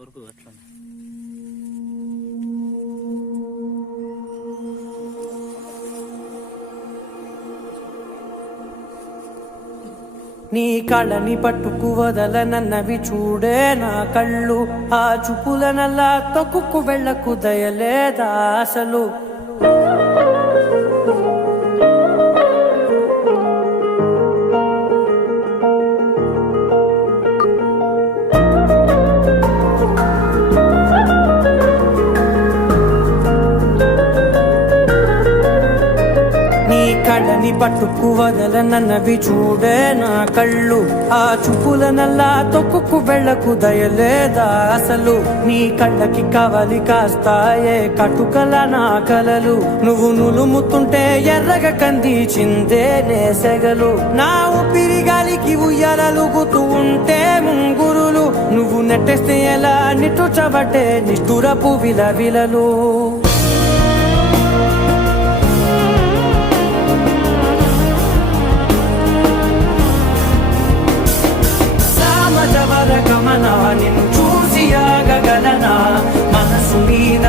వరకు అట్లా నీ కళని పట్టుకు వదలనన్నవి చూడే నా కళ్ళు. ఆ చూపులనల్లా తొక్కుకు వెళ్ళకు దయలేదా అసలు? వాళ్ళని పట్టుకు పట్టుకు వదలనన్నవి చూడే నా కళ్ళు. ఆ చుప్పుల నల్లా తొక్కుకు వెళ్ళకు దయలేదా అసలు? నీ కళ్ళకి కవలి కాస్తాయే కటుకల నా కలలు. నువ్వు నులుముతుంటే ఎర్రగ కంది చిందే నేసెగలు నా ఊపిరి గాలికి ఉయ్యాలలుగుతూ ఉంటే ముంగురులు. నువ్వు నెట్టేస్తే ఎలా నిట్టుచబట్టే నిష్ఠురపు విలవిలలు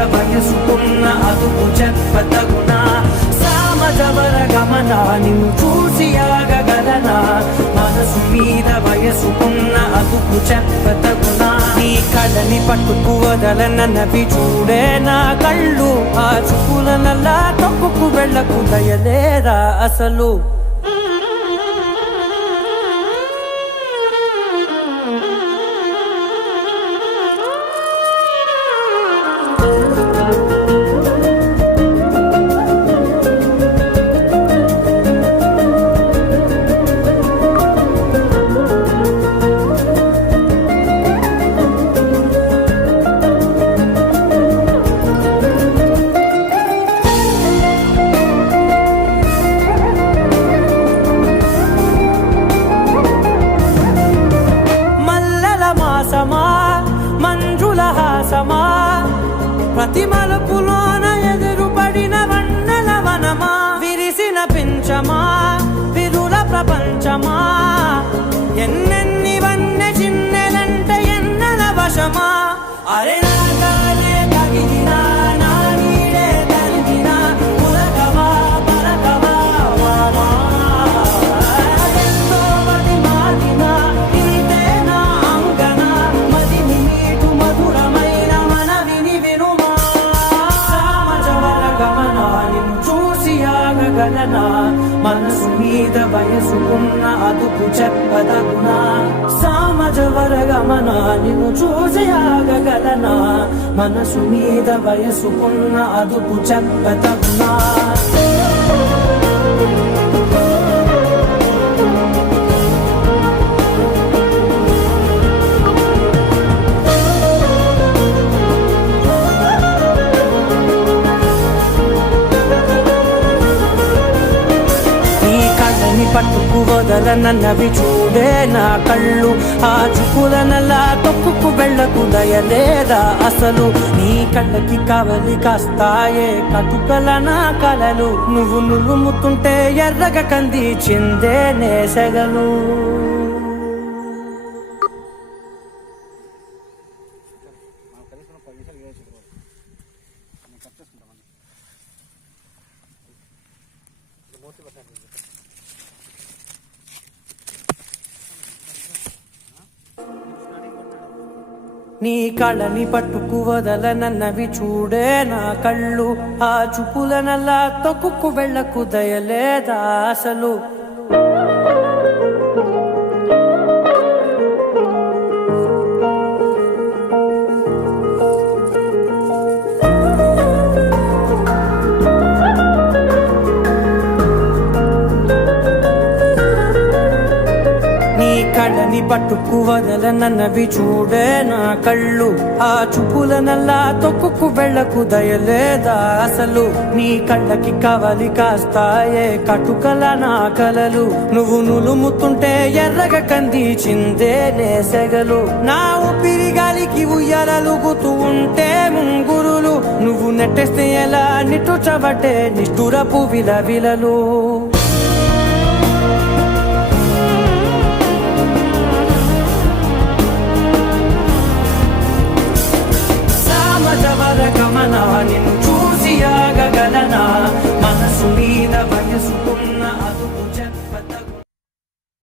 మీద వయసుకున్న అదుపు చెప్పతగునా సామజవర గమన నిన్ను చూసి ఆగగలనా? మనసు మీద వయసుకున్న అదుపు చెప్పతగునా నీ కళ్ళని పట్టుకు వదలనవి చూడే నా కళ్ళు. ఆ చుకుల నల్లా తప్పుకు వెళ్ళకు దయలేరా అసలు? మంజుల ప్రతి మలుపులోన ఎదురుపడిన వన్నెల వనమా? విరిసిన పించమా విరుల ప్రపంచమా? ఎన్నెన్ని మనసు మీద వయసుకున్న అదుపు చెప్పదగునా? సామజ వరగమనా నిన్ను చూసి ఆగగలనా? మనసు మీద వయసుకున్న అదుపు చెప్పదగునా? పట్టుకు వదలనన్నవి చూడే నా కళ్ళు. ఆ చూపులనల్లా తొక్కుకు వెళ్ళకు దయలేదా అసలు? నీ కళ్ళకి కవలి కాస్తాయే కటుకల నా కలలు. నువ్వు నులుముతుంటే ఎర్రగ కంది చిందే నేసెగలు నీ కళని పట్టుకు వదలనన్నవి చూడే నా కళ్ళు. ఆ చూపులనల్లా తొక్కుకు వెళ్ళకు దయలేదా అసలు? నీ పట్టుకు పట్టుకు వదలనన్నవి చూడే నా కళ్ళు. ఆ చూపులనల్లా తొక్కుకు వెళ్ళకు దయలేదా అసలు? నీ కళ్ళకి కవలి కాస్తాయే కటుకల నా కలలు. నువ్వు నులుముతుంటే ఎర్రగ కంది చిందే నేసెగలు నా ఊపిరి గాలికి ఉయ్యాలలుగుతూ ఉంటే ముంగురులు. నువ్వు నెట్టేస్తే ఎలా నిట్టుచబట్టే నిష్ఠురపు విలవిలలు. విహార గమనా నిన్ను చూసి ఆగగలనా? మనసు మీద